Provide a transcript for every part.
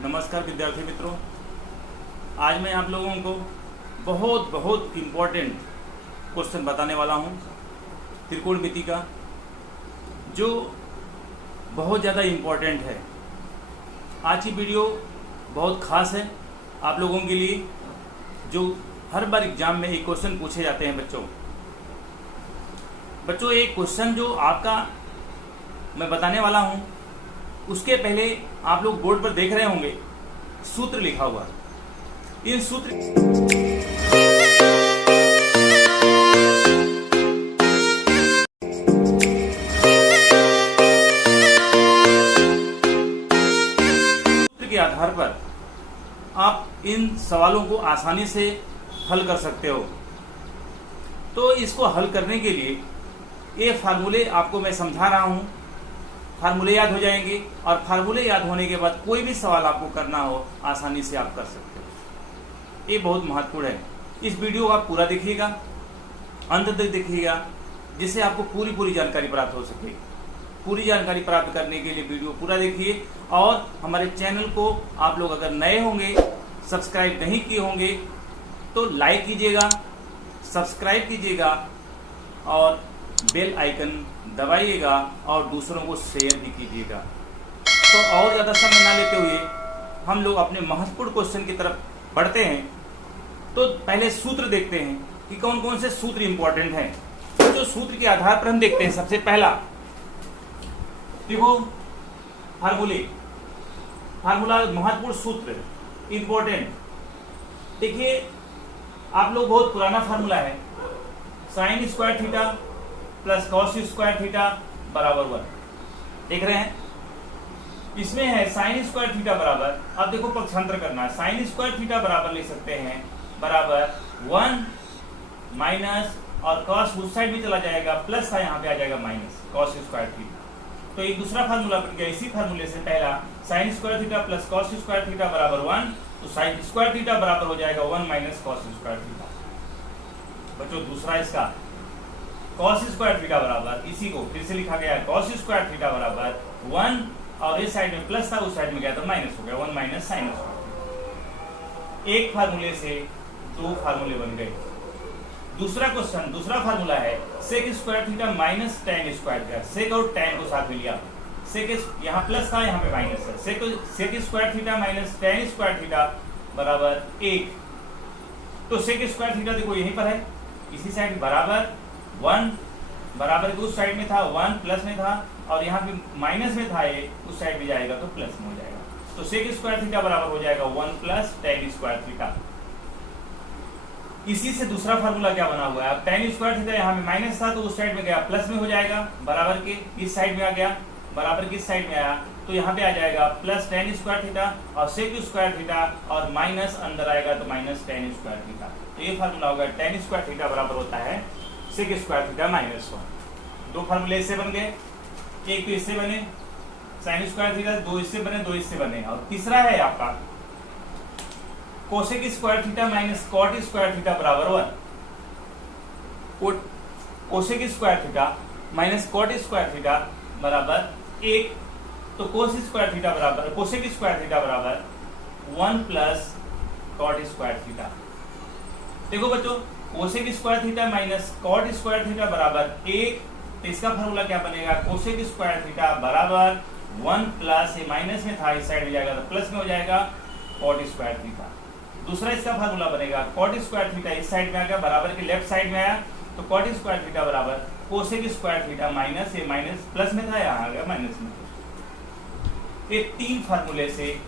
नमस्कार विद्यार्थी मित्रों, आज मैं आप लोगों को बहुत इम्पोर्टेंट क्वेश्चन बताने वाला हूं त्रिकोणमिति का, जो बहुत ज़्यादा इम्पोर्टेंट है। आज की वीडियो बहुत ख़ास है आप लोगों के लिए, जो हर बार एग्जाम में एक क्वेश्चन पूछे जाते हैं। बच्चों एक क्वेश्चन जो आपका मैं बताने वाला हूं, उसके पहले आप लोग बोर्ड पर देख रहे होंगे सूत्र लिखा हुआ। इन सूत्र के आधार पर आप इन सवालों को आसानी से हल कर सकते हो। तो इसको हल करने के लिए ये फार्मूले आपको मैं समझा रहा हूं। फार्मूले याद हो जाएंगे और फार्मूले याद होने के बाद कोई भी सवाल आपको करना हो आसानी से आप कर सकते हो। ये बहुत महत्वपूर्ण है। इस वीडियो को आप पूरा देखिएगा, अंत तक देखिएगा, जिससे आपको पूरी जानकारी प्राप्त हो सके। पूरी जानकारी प्राप्त करने के लिए वीडियो पूरा देखिए। और हमारे चैनल को आप लोग अगर नए होंगे, सब्सक्राइब नहीं किए होंगे, तो लाइक कीजिएगा, सब्सक्राइब कीजिएगा और बेल आइकन दबाइएगा और दूसरों को शेयर भी कीजिएगा। तो और ज़्यादा समय ना लेते हुए हम लोग अपने महत्वपूर्ण क्वेश्चन की तरफ बढ़ते हैं। तो पहले सूत्र देखते हैं कि कौन कौन से सूत्र इंपॉर्टेंट हैं। तो जो सूत्र के आधार पर हम देखते हैं, सबसे पहला देखो फार्मूला महत्वपूर्ण सूत्र इंपॉर्टेंट। देखिए आप लोग बहुत पुराना फार्मूला है, sine square theta plus cos square theta बराबर 1। देख रहे हैं, इसमें है साइन स्क्वायर थीटा बराबर, अब देखो पक्षांतर करना है। साइन स्क्वायर थीटा बराबर लिख सकते हैं बराबर 1 माइनस, और कॉस उस साइड भी चला जाएगा, प्लस का यहाँ पे आ जाएगा माइनस कॉस स्क्वायर थीटा। तो एक दूसरा फार्मूला बन गया। इसी फार्मूले से पहला sign square theta plus cos square theta बराबर 1, तो साइन स्क्वायर थीटा बराबर हो जाएगा 1 माइनस कॉस स्क्वायर थीटा। बच्चों दूसरा इसका कॉस स्क्वायर थीटा बराबर, इसी को फिर से लिखा गया है कॉस स्क्वायर थीटा बराबर 1, और इस साइड में प्लस था, उस साइड में गया तो माइनस हो गया 1 माइनस साइन स्क्वायर। एक फार्मूले से दो फार्मूले बन गए। दूसरा फार्मूला है sec square theta minus tan square theta. Sec और टेन को साथ में लिया, सेक यहाँ प्लस था, यहाँ पे माइनस है। Sec square theta minus tan square theta बराबर 1। तो सेक स्क्वायर थीटा देखो यहीं पर है, इसी साइड बराबर 1, बराबर के उस साइड में था 1, प्लस में था, और यहाँ पे माइनस में था ये, उस साइड भी जाएगा तो प्लस में हो जाएगा। तो सेक स्क्वायर थीटा बराबर हो जाएगा 1 प्लस टेन स्क्वायर थीटा। इसी से दूसरा फार्मूला क्या बना हुआ है, अब टेन स्क्वायर थीटा यहाँ पे माइनस था तो उस साइड में गया प्लस में हो जाएगा, बराबर के इस साइड में आ गया, बराबर के इस साइड में आया तो यहाँ पे आ जाएगा प्लस टेन स्क्वायर थीटा, और सेक स्क्वायर थीटा और माइनस अंदर आएगा तो माइनस टेन स्क्वायर थीटा। तो ये फार्मूला होगा टेन स्क्वायर थीटा बराबर होता है सेक स्क्वायर थीटा माइनस 1। दो फार्मूले इससे बन गए, एक तो इससे बने साइन स्क्वायर थीटा, दो इससे बने, दो इससे बने, और तीसरा है आपका cosec square theta minus cot square theta बराबर 1। Cosec square theta minus cot square theta बराबर 1। तो कोस स्क्वायर थीटा बराबर, कोसेक स्क्वायर थीटा बराबर 1 प्लस कॉट स्क्वायर थीटा। देखो बच्चों cosec square theta minus cot square theta बराबर 1, तो इसका फार्मूला क्या बनेगा, कोसेक स्क्वायर थीटा बराबर 1 प्लस, ये माइनस में था इस साइड में जाएगा तो प्लस में हो जाएगा कॉट स्क्वायर थीटा। दूसरा इसका फार्मूला बनेगा कॉट स्क्वायर थीटा, इस साइड में आ गया, बराबर के लेफ्ट साइड में आया तो कॉट स्क्वायर थीटा बराबर कोसेक स्क्वायर थीटा माइनस, ये माइनस प्लस में था, यहाँ आ गया माइनस में। ये तीन फार्मूले से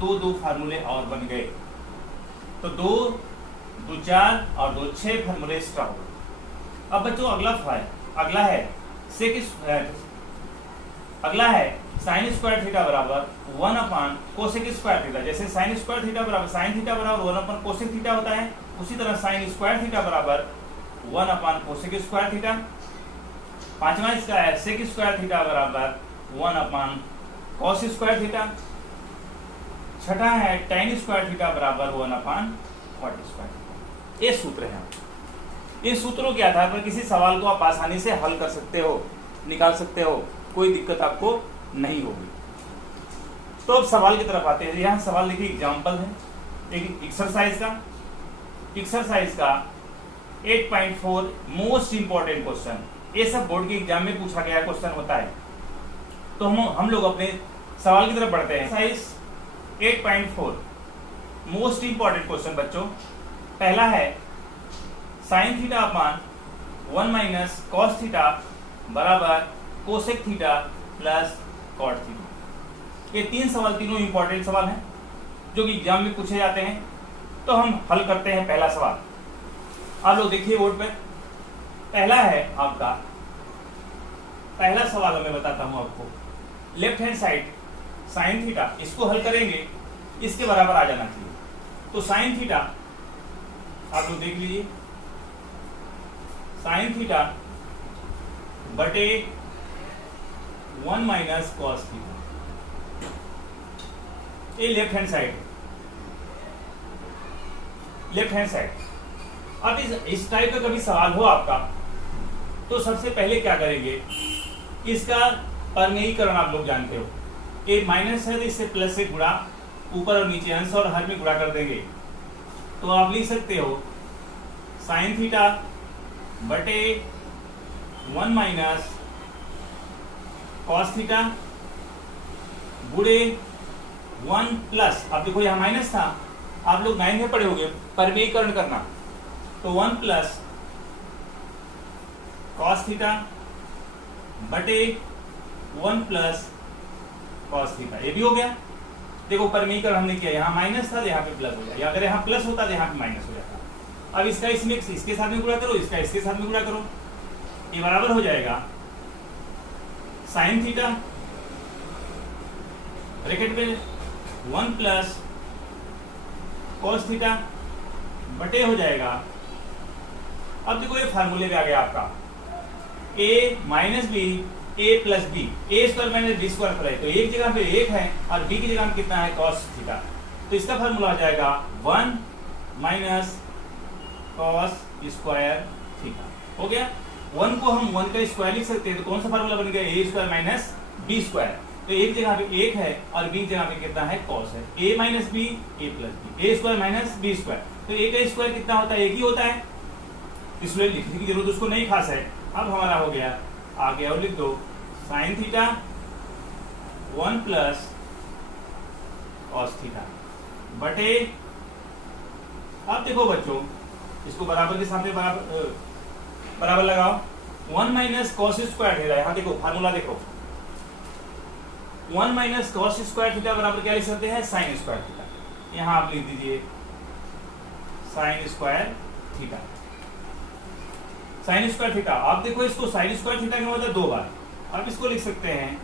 दो फार्मूले और बन गए। तो दो 4 और 2 6 फार्मूले एक्स्ट्रा हो गए। अब बच्चों अगला है साइन स्क्वायर थीटा बराबर 1 अपान कोसेक स्क्वायर थीटा। जैसे साइन स्क्वायर थीटा बराबर साइन थीटा बराबर 1 अपान कोसेक थीटा होता है, उसी तरह साइन स्क्वायर थीटा बराबर 1 अपान कोसेक स्क्वायर थीटा। पांचवा इसका है सेक स्क्वायर थीटा बराबर 1 अपान कॉस स्क्वायर थीटा। छठा है टेन स्क्वायर थीटा बराबर 1 अपान कॉट स्क्वायर थीटा। ये सूत्र है। इन सूत्रों के आधार पर किसी सवाल को आप आसानी से हल कर सकते हो, निकाल सकते हो, कोई दिक्कत आपको नहीं होगी। तो अब सवाल की तरफ आते हैं। यहाँ सवाल देखिए, एग्जाम्पल है एक एक्सरसाइज का 8.4 मोस्ट इंपॉर्टेंट क्वेश्चन। ये सब बोर्ड के एग्जाम में पूछा गया क्वेश्चन होता है। तो हम लोग अपने सवाल की तरफ बढ़ते हैं। एक्सरसाइज 8.4 मोस्ट इंपॉर्टेंट क्वेश्चन बच्चों, पहला है sine theta upon 1 minus cos theta बराबर cosec theta plus cot theta. ये तीन सवाल, तीनों इंपॉर्टेंट सवाल हैं जो कि एग्जाम में पूछे जाते हैं। तो हम हल करते हैं पहला सवाल। आप लोग देखिए बोर्ड पे, पहला है आपका, पहला सवाल मैं बताता हूं आपको। Left hand side sine theta, इसको हल करेंगे, इसके बराबर आ जाना चाहिए। तो साइन थीटा आप लोग देख लीजिए, साइन थीटा बटे 1 माइनस कॉस थीटा, ये लेफ्ट हैंड साइड। अब इस टाइप का कभी सवाल हो आपका, तो सबसे पहले क्या करेंगे, इसका परमेयीकरण आप लोग जानते हो, ये माइनस है तो इससे प्लस से गुणा, ऊपर और नीचे अंश और हर में गुणा कर देंगे। तो आप लिख सकते हो साइन थीटा बटे 1 माइनस कॉस थीटा गुणे 1 प्लस, अब देखो यहाँ माइनस था, आप लोग 9 में पढ़े होंगे परमेयीकरण करना, तो 1 प्लस कॉस थीटा बटे 1 प्लस कॉस थीटा, ये भी हो गया। देखो परमेयीकरण हमने किया, यहाँ माइनस था तो यहाँ पे प्लस हो जाए, अगर यहाँ प्लस होता तो यहाँ पे माइनस हो जाता। अब इसका इसमें इसके साथ में गुणा करो, इसका इसके साथ में गुणा करो, ये बराबर हो जाएगा साइन थीटा ब्रैकेट में 1 प्लस कॉस थीटा बटे हो जाएगा। अब देखो ये फार्मूले में आ गया आपका a minus b a plus b, a square minus b square पर है, तो एक जगह पे 1 है और b की जगह में कितना है कॉस थीटा, तो इसका फार्मूला आ जाएगा 1 माइनस कॉस स्क्वायर थीटा। हो गया, 1 को हम 1 का स्क्वायर लिख सकते हैं, तो कौन सा फार्मूला बन गया, ए स्क्वायर माइनस बी स्क्वायर, तो एक जगह पे 1 है और b जगह पे कितना है कॉस है, a minus b a plus b, a square minus b square, तो a का स्क्वायर कितना होता है, एक ही होता है, इसलिए लिखने की जरूरत उसको नहीं खास है। अब हमारा हो गया, आगे और लिख दो sign theta 1 plus cos theta बटे, अब देखो बच्चों इसको बराबर के सामने बराबर लगाओ, 1 माइनस कॉस स्क्वायर थीटा, यहाँ देखो फार्मूला देखो, 1 माइनस कॉस स्क्वायर थीटा बराबर क्या लिख सकते हैं, साइन स्क्वायर थीटा। यहाँ आप लिख दीजिए sign square theta, sign square theta. आप देखो इसको साइन स्क्वायर थीटा का मतलब 2 बार, आप इसको लिख सकते हैं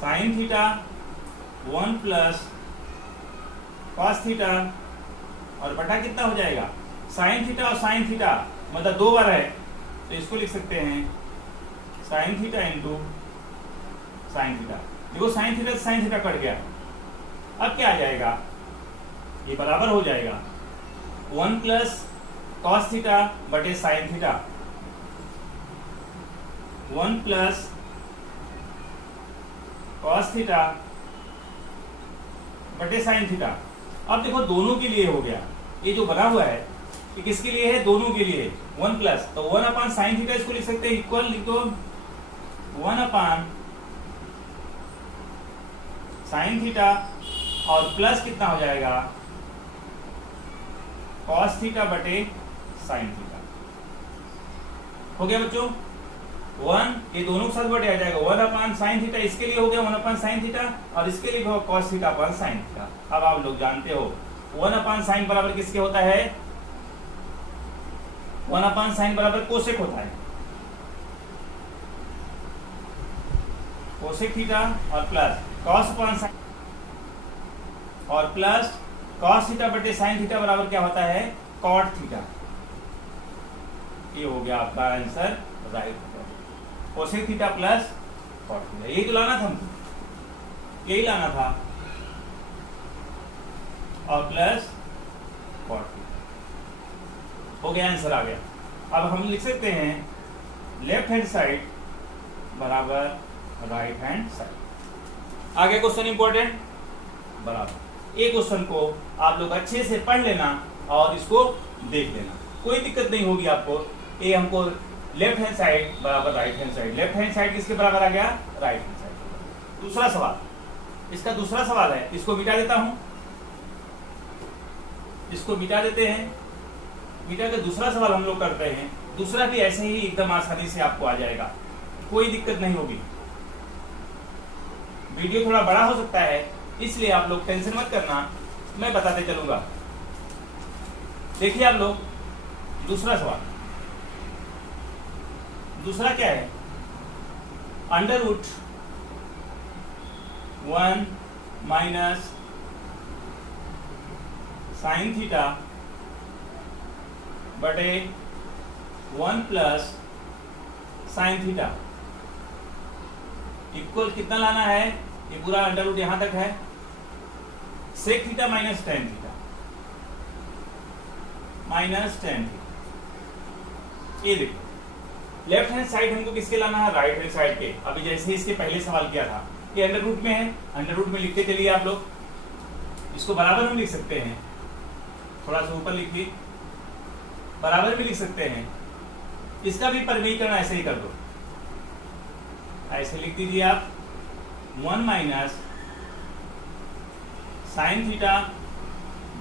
sine theta 1 plus cos theta और बटा कितना हो जाएगा, साइन थीटा और साइन थीटा मतलब 2 बार है, तो इसको लिख सकते हैं sine theta into sine theta. देखो sine theta sine theta cut गया, अब क्या आ जाएगा, ये बराबर हो जाएगा 1 प्लस कॉस थीटा बटे sign theta, 1 plus cos theta बटे साइन थीटा। अब देखो दोनों के लिए हो गया, ये जो बना हुआ है ये किसके लिए है, दोनों के लिए, 1 प्लस, तो 1 अपान साइन थीटा इसको लिख सकते हैं इक्वल, लिख दो 1 अपान साइन थीटा और प्लस कितना हो जाएगा कॉस थीटा बटे साइन थीटा। हो गया बच्चों, 1 ये दोनों के साथ बटे आ जाएगा, 1 अपान साइन थीटा इसके लिए हो गया 1 अपान साइन थीटा और इसके लिए होगा cos theta upon sine theta. अब आप लोग जानते हो 1 अपान साइन बराबर किसके होता है, 1 अपान साइन बराबर कोसेक होता है, कोसेक थीटा और प्लस कॉस अपान साइन और प्लस कॉस थीटा बटे साइन थीटा बराबर क्या होता है, कॉट थीटा। ये हो गया आपका answer right, cosec theta plus cot theta, यही तो लाना था हमको, यही लाना था, और प्लस कॉट थीटा। हो गया, आंसर आ गया। अब हम लिख सकते हैं लेफ्ट हैंड साइड बराबर राइट हैंड साइड। आगे क्वेश्चन इंपॉर्टेंट बराबर। एक क्वेश्चन को आप लोग अच्छे से पढ़ लेना और इसको देख लेना, कोई दिक्कत नहीं होगी आपको। ये हमको लेफ्ट हैंड साइड बराबर right hand side, left hand side किसके बराबर आ गया? Right hand side. दूसरा सवाल, इसका दूसरा सवाल है, इसको मिटा देता हूं, इसको मिटा देते हैं। मिटा के दूसरा सवाल हम लोग करते हैं। दूसरा भी ऐसे ही एकदम आसानी से आपको आ जाएगा, कोई दिक्कत नहीं होगी। वीडियो थोड़ा बड़ा हो सकता है, इसलिए आप लोग टेंशन मत करना, मैं बताते चलूंगा। देखिए आप लोग, दूसरा सवाल, दूसरा क्या है? Under root 1 minus sine theta बटे 1 प्लस साइन थीटा इक्वल कितना लाना है? ये पूरा अंडर रूट यहां तक है, sec theta minus tan theta minus tan theta. ये देखो, लेफ्ट हैंड साइड हमको किसके लाना है? राइट हैंड साइड के। अभी जैसे ही इसके पहले सवाल किया था, ये अंडर रूट में है, अंडर रूट में लिखते चलिए आप लोग। इसको बराबर में लिख सकते हैं, थोड़ा सा ऊपर लिखिए, बराबर में लिख सकते हैं। इसका भी परिमीकरण ऐसे ही कर दो, ऐसे लिख दीजिए आप 1 माइनस साइन थीटा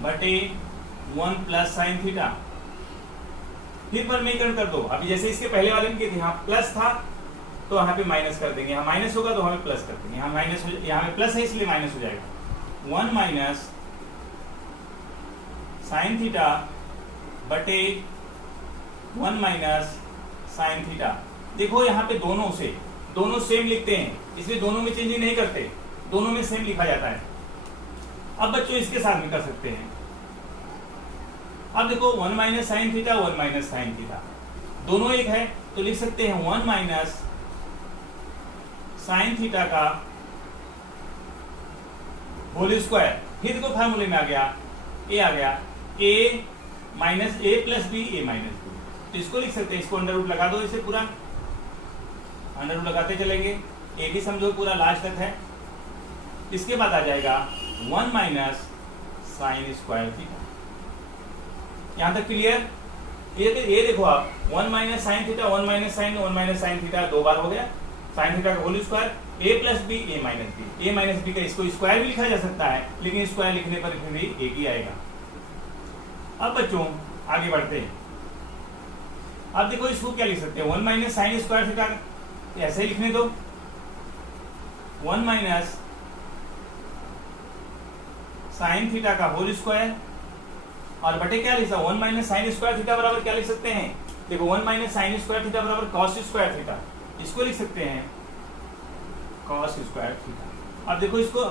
बटे 1 प्लस साइन थीटा। फिर परिमीकरण कर दो। अभी जैसे इसके पहले वाले में यहाँ प्लस था तो यहाँ पे माइनस कर देंगे, यहाँ माइनस होगा तो हमें प्लस कर देंगे, यहाँ माइनस, यहाँ पे प्लस है इसलिए माइनस हो जाएगा। 1 माइनस साइन थीटा बटे 1 माइनस साइन थीटा। देखो यहाँ पे दोनों सेम लिखते हैं, इसलिए दोनों में चेंजिंग नहीं करते, दोनों में सेम लिखा जाता है। अब बच्चों इसके साथ में कर सकते हैं। अब देखो 1 minus sine theta 1 minus sine theta दोनों एक है, तो लिख सकते हैं 1 माइनस साइन थीटा का होल स्क्वायर। फिर देखो फार्मूले में आ गया, ए आ गया, ए माइनस ए प्लस बी, ए माइनस बी। तो इसको लिख सकते हैं, इसको अंडर रूट लगा दो, इसे पूरा अंडर रूट लगाते चलेंगे। ए भी समझो पूरा लास्ट तक है। इसके बाद आ जाएगा 1 माइनस साइन स्क्वायर थीटा। यहां तक क्लियर? ये देखो आप, 1 minus sine theta 1 minus sine theta दो बार हो गया, साइन थीटा का होल स्क्वायर, ए प्लस बी ए माइनस बी। ए माइनस बी का इसको स्क्वायर भी लिखा जा सकता है, लेकिन स्क्वायर लिखने पर भी एक ही आएगा। अब बच्चों आगे बढ़ते हैं। अब देखो इसको क्या लिख सकते हैं? 1 माइनस साइन स्क्वायर थीटा ऐसे ही लिखने दो, 1 माइनस साइन थीटा का होल स्क्वायर, और बटे क्या लिख सकते हैं? 1 माइनस साइन स्क्वायर थीटा बराबर क्या लिख सकते हैं? देखो 1 माइनस साइन स्क्वायर थीटा बराबर कॉस स्क्वायर थीटा, इसको लिख सकते हैं कॉस स्क्वायर थीटा। अब देखो इसको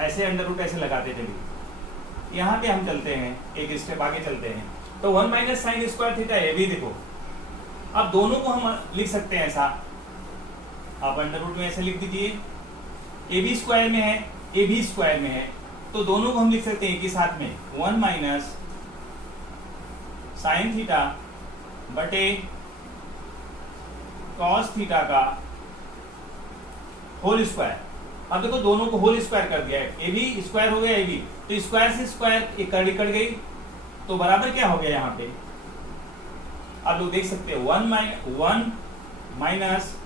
ऐसे अंडर रूट ऐसे लगाते चलिए। यहाँ पे हम चलते हैं, एक स्टेप आगे चलते हैं। तो 1 माइनस साइन स्क्वायर थीटा ये भी देखो, अब दोनों को हम लिख सकते हैं ऐसा, आप अंडर रूट में ऐसे लिख दीजिए। ए बी स्क्वायर में है, ए बी स्क्वायर में है, तो दोनों को हम लिख सकते हैं एक ही साथ में 1 माइनस साइन थीटा बटे कॉस थीटा का होल स्क्वायर। अब देखो दोनों को होल स्क्वायर कर दिया है, ए बी स्क्वायर हो गया ए बी, तो स्क्वायर से स्क्वायर एक कट गई, तो बराबर क्या हो गया यहाँ पे? आप लोग देख सकते हैं 1 माइनस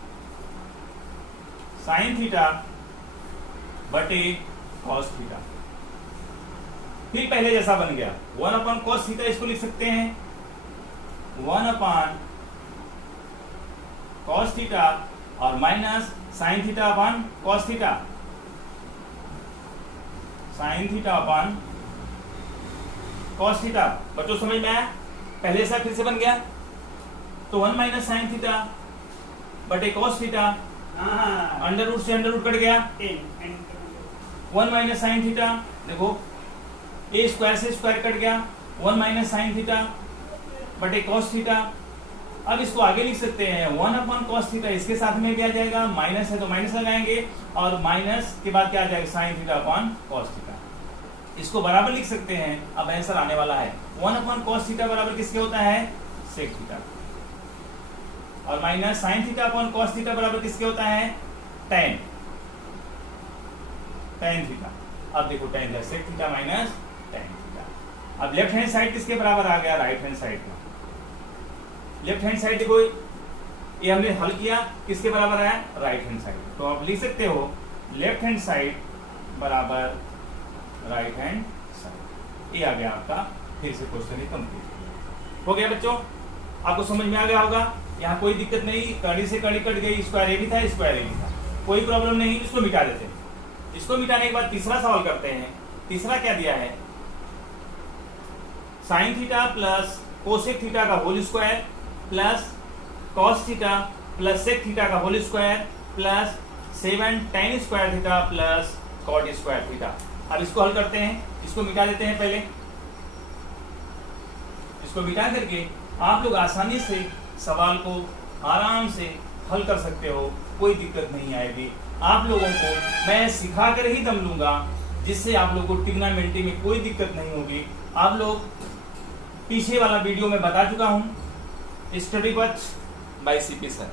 साइन थीटा बटे कॉस थीटा। फिर पहले जैसा बन गया 1 अपॉन कॉस थीटा, इसको लिख सकते हैं 1 अपॉन कॉस थीटा और minus sine theta upon cos theta, sine theta upon cos theta. बच्चों समझ में आया? पहले ऐसा फिर से बन गया, तो 1 माइनस साइन थीटा बटे कॉस थीटा, अंडर रूट से अंडर रूट कट गया, 1 माइनस साइन थीटा, देखो ए स्क्वायर से स्क्वायर कट गया, 1 माइनस साइन थीटा बटे कॉस थीटा। अब इसको आगे लिख सकते हैं 1 अपॉन कॉस थीटा, इसके साथ में भी आ जाएगा, माइनस है तो माइनस लगाएंगे, और माइनस के बाद क्या आ जाएगा? Sine theta upon cos theta. इसको बराबर लिख सकते हैं। अब आंसर आने वाला है 1 अपॉन कॉस थीटा बराबर किसके होता है? सेक थीटा, और minus sine theta upon cos theta बराबर किसके होता है? टेन। tan theta. अब देखो tan है sec theta minus tan theta. अब लेफ्ट हैंड साइड किसके बराबर आ गया? राइट हैंड साइड का। लेफ्ट हैंड साइड देखो ये हमने हल किया, किसके बराबर आया? Right hand side. तो आप लिख सकते हो लेफ्ट हैंड साइड बराबर राइट हैंड साइड। ये आ गया आपका, फिर से क्वेश्चन ही कंप्लीट हो गया बच्चों। आपको समझ में आ गया होगा, यहाँ कोई दिक्कत नहीं, कड़ी से कड़ी कट गई, स्क्वायर ए भी था, स्क्वायर ए भी था, कोई प्रॉब्लम नहीं। इसको मिटा देते हैं। इसको मिटाने के बाद तीसरा सवाल करते हैं। तीसरा क्या दिया है? Sine theta plus cosec theta का whole square plus cos theta plus sec theta का whole square plus 7 tan square theta plus cot square theta. अब इसको हल करते हैं, इसको मिटा देते हैं पहले। इसको मिटा करके आप लोग आसानी से सवाल को आराम से हल कर सकते हो, कोई दिक्कत नहीं आएगी। आप लोगों को मैं सिखा कर ही दम लूंगा, जिससे आप लोगों को ट्रिग्नोमेट्री में कोई दिक्कत नहीं होगी। आप लोग पीछे वाला वीडियो में बता चुका हूं, स्टडी पथ बाय सीपी सर।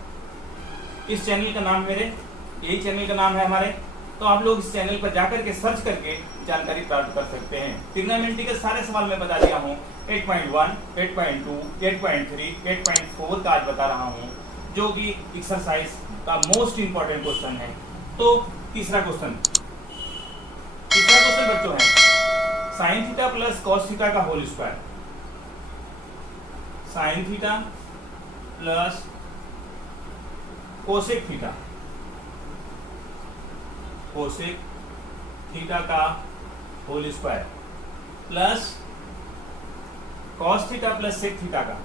इस चैनल का नाम यही चैनल का नाम है हमारे। तो आप लोग इस चैनल पर जाकर के सर्च करके जानकारी प्राप्त कर सकते हैं। ट्रिग्नोमेट्री के सारे सवाल मैं बता दिया हूँ। 8.1, 8.2, 8.3, 8.4 का आज बता रहा हूँ, जो कि एक्सरसाइज का मोस्ट इंपॉर्टेंट क्वेश्चन है। तो तीसरा क्वेश्चन बच्चों है sine theta plus cos theta का whole square. Sine theta plus cosec theta, cosec theta का whole square plus cos theta plus sec theta का,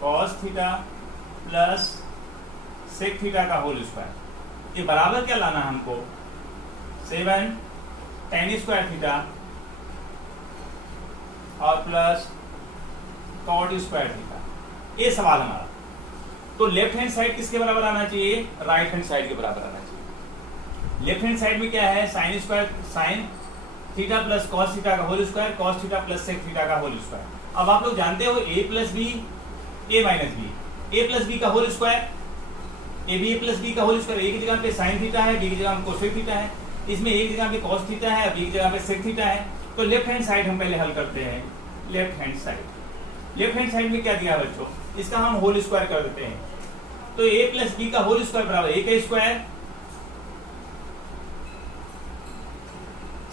cos theta plus sec theta का whole square. ये बराबर क्या लाना है हमको? 7 tan स्क्वायर थीटा और प्लस कॉट स्क्वायर थीटा। ये सवाल हमारा। तो लेफ्ट हैंड साइड किसके बराबर आना चाहिए? राइट हैंड साइड के बराबर आना चाहिए। लेफ्ट हैंड साइड में क्या है? Sine square, sine theta plus cos theta का whole square, cos theta plus sec theta का होल स्क्वायर। अब आप लोग जानते हो a plus B, a minus B, a plus B का whole square, A B plus B का whole square. एक जगह पे साइन थीटा है, बी की जगह पे कोसेक थीटा है, इसमें एक जगह पे कॉस थीटा है, बी की जगह पे सेक थीटा है। तो लेफ्ट हैंड साइड हम पहले हल करते हैं। लेफ्ट हैंड साइड में क्या दिया बच्चों? इसका हम होल स्क्वायर कर देते हैं। तो a प्लस बी का होल स्क्वायर बराबर a का square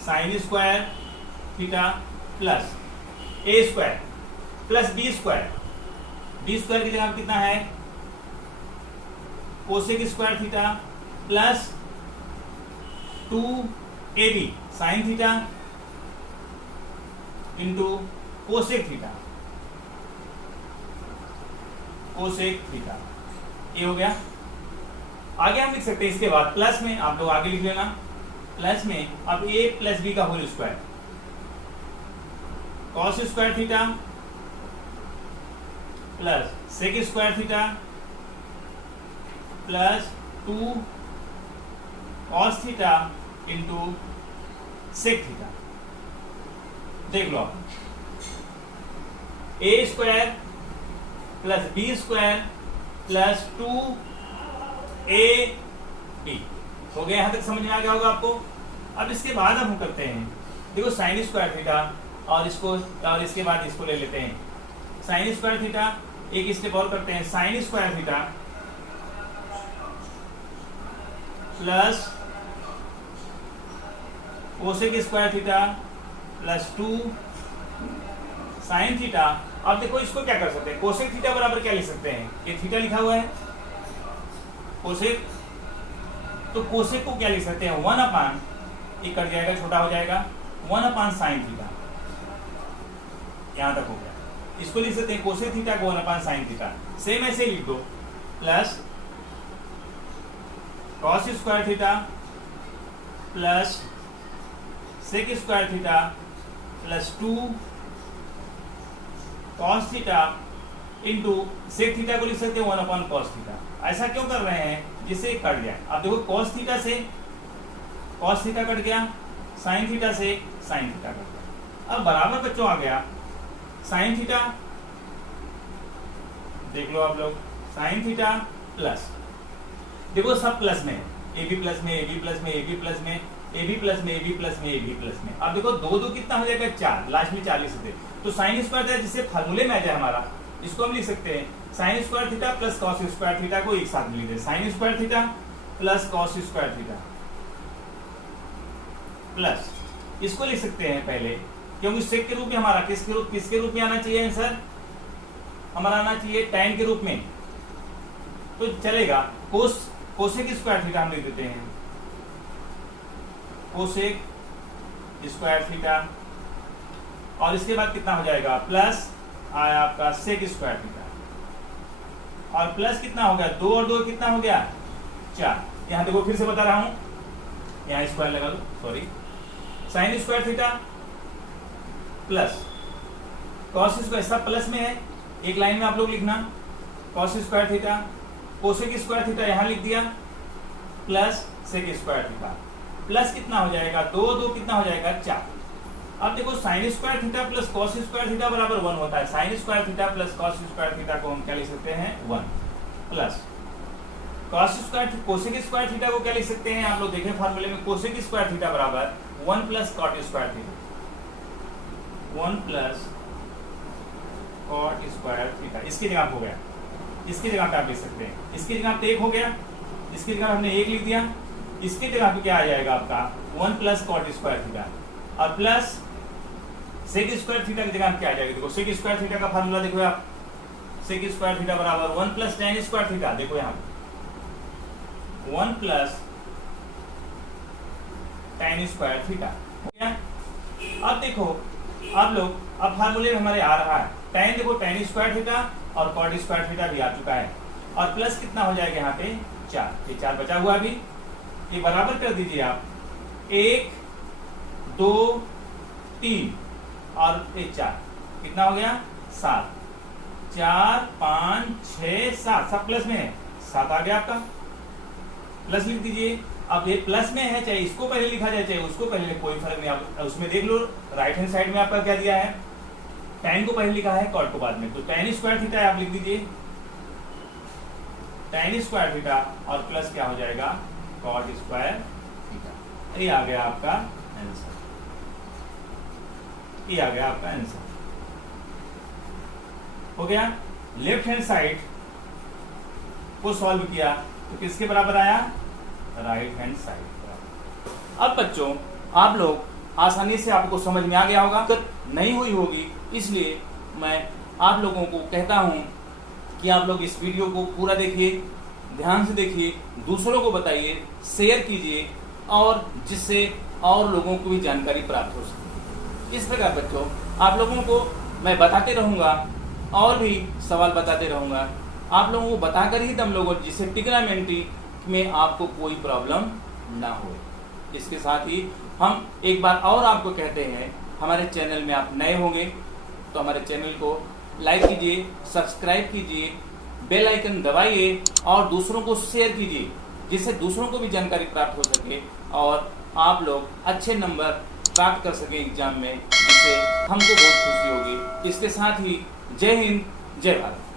sine square theta plus a square plus b square. B square की जगह कितना है? Cosec square theta plus 2ab sine theta into cosec theta, cosec theta. ये हो गया। आगे हम लिख सकते हैं इसके बाद प्लस में, आप लोग आगे लिख लेना, प्लस में अब a प्लस बी का whole square cos square theta plus sec square theta plus 2 cos theta into sec theta. देख लो आप, a square plus b square plus 2ab हो गया। यहां तक समझ में आ गया होगा आपको। अब इसके बाद हम करते हैं, देखो साइन स्क्वायर थीटा और इसको और इसके बाद इसको ले लेते हैं। साइन स्क्वायर थीटा एक स्टेप और करते हैं। Sine square theta plus cosec square theta plus 2 sine theta. अब देखो इसको क्या कर सकते हैं? कोसेक थीटा बराबर क्या लिख सकते हैं? ये थीटा लिखा हुआ है कोसेक, तो कोसेक को क्या लिख सकते हैं? 1 अपान, ये कट जाएगा, छोटा हो जाएगा, 1 अपान साइन थीटा। यहां तक हो गया। इसको लिख सकते हैं कोसेक थीटा को 1 अपान साइन थीटा। सेम ऐसे लिख दो, plus cos square theta plus sec square theta plus 2 cos theta into sec theta को लिख सकते हैं 1 अपॉन कॉस थीटा। ऐसा क्यों कर रहे हैं? जिससे कट जाए। अब देखो कॉस थीटा से कॉस थीटा कट गया, साइन थीटा से साइन थीटा कट गया। अब बराबर बच्चों आ गया साइन थीटा, देख लो आप लोग, साइन थीटा प्लस, देखो सब प्लस में, ए बी प्लस में, ए बी प्लस में, ए बी प्लस में, ए बी प्लस में ए बी प्लस में ए बी प्लस में। अब देखो 2 2 कितना हो जाएगा 4, लास्ट में 40 थे। तो साइन स्क्वायर थीटा जिससे फार्मूले में आ जाए हमारा, इसको हम लिख सकते हैं sine square theta plus cos square theta को एक साथ में लिख दे, sine square theta plus cos square theta plus इसको लिख सकते हैं पहले, क्योंकि सेक के रूप में हमारा किसके रूप में आना चाहिए आंसर, हमारा आना चाहिए tan के रूप में, तो चलेगा। कोसेक स्क्वायर थीटा हम लिख देते हैं, कोसेक स्क्वायर थीटा, और इसके बाद कितना हो जाएगा प्लस आया आपका सेक स्क्वायर थीटा, और प्लस कितना हो गया 2 और 2 कितना हो गया 4। यहां देखो फिर से बता रहा हूं, यहां स्क्वायर लगा लो, sorry, sine square theta plus cos square, सब प्लस में है, एक लाइन में आप लोग लिखना, cos square theta, cosec square theta यहां लिख दिया, plus sec square theta, plus कितना हो जाएगा 2 2 कितना हो जाएगा 4। अब देखो sign square theta plus cos square theta बराबर 1 होता है, sine square theta plus cos square theta को हम क्या लिख सकते हैं 1, plus cos square cosec square theta को क्या लिख सकते हैं, आप लोग देखें फार्मूले में, कोसेक स्क्वायर थीटा बराबर 1 plus cot square theta, 1 plus cot square theta, इसकी जगह हो गया, इसकी जगह पे आप लिख सकते हैं, इसकी जगह पे 1 हो गया, इसकी जगह हमने 1 लिख दिया, इसकी जगह पे क्या आ जाएगा आपका 1 प्लस कॉट स्क्वायर थीटा, और प्लस सेक स्क्वायर थीटा की जगह क्या आ जाएगा, देखो सेक स्क्वायर थीटा का फार्मूला देखो आप, सेक स्क्वायर थीटा बराबर 1 प्लस tan स्क्वायर थीटा, देखो यहाँ 1 प्लस tan स्क्वायर थीटा। अब देखो आप लोग, अब फार्मूले में हमारे आ रहा है tan, देखो tan स्क्वायर थीटा और कॉट स्क्वायर थीटा भी आ चुका है, और प्लस कितना हो जाएगा यहाँ पे 4, ये 4 बचा हुआ अभी, ये बराबर कर दीजिए आप 1 2 3 और 4, कितना हो गया 7, 4 5 6 7, सब प्लस में है, 7 आ गया आपका, प्लस लिख दीजिए। अब ये प्लस में है, चाहे इसको पहले लिखा जाए चाहे उसको पहले, कोई फर्क नहीं, आप उसमें देख लो राइट हैंड साइड में आपका क्या दिया है, tan को पहले लिखा है कॉट को बाद में, तो tan स्क्वायर थीटा आप लिख दीजिए, tan स्क्वायर थीटा और प्लस क्या हो जाएगा कॉट स्क्वायर थीटा। ये आ गया आपका आंसर, ये आ गया आपका आंसर, हो गया। लेफ्ट हैंड साइड को सॉल्व किया तो किसके बराबर आया, राइट हैंड साइड। अब बच्चों आप लोग आसानी से आपको समझ में आ गया होगा, दिक्कत नहीं हुई होगी, इसलिए मैं आप लोगों को कहता हूं कि आप लोग इस वीडियो को पूरा देखिए, ध्यान से देखिए, दूसरों को बताइए, शेयर कीजिए, और जिससे और लोगों को भी जानकारी प्राप्त हो सके। इस प्रकार बच्चों आप लोगों को मैं बताते रहूंगा और भी सवाल बताते रहूंगा, आप लोगों को बताकर ही दम लोगों, जिससे ट्रिग्नोमेट्री में आपको कोई प्रॉब्लम ना हो। इसके साथ ही हम एक बार और आपको कहते हैं, हमारे चैनल में आप नए होंगे तो हमारे चैनल को लाइक कीजिए, सब्सक्राइब कीजिए, बेल आइकन दबाइए और दूसरों को शेयर कीजिए, जिससे दूसरों को भी जानकारी प्राप्त हो सके और आप लोग अच्छे नंबर प्राप्त कर सके एग्जाम में, जिससे हमको बहुत खुशी होगी। इसके साथ ही जय हिंद, जय भारत।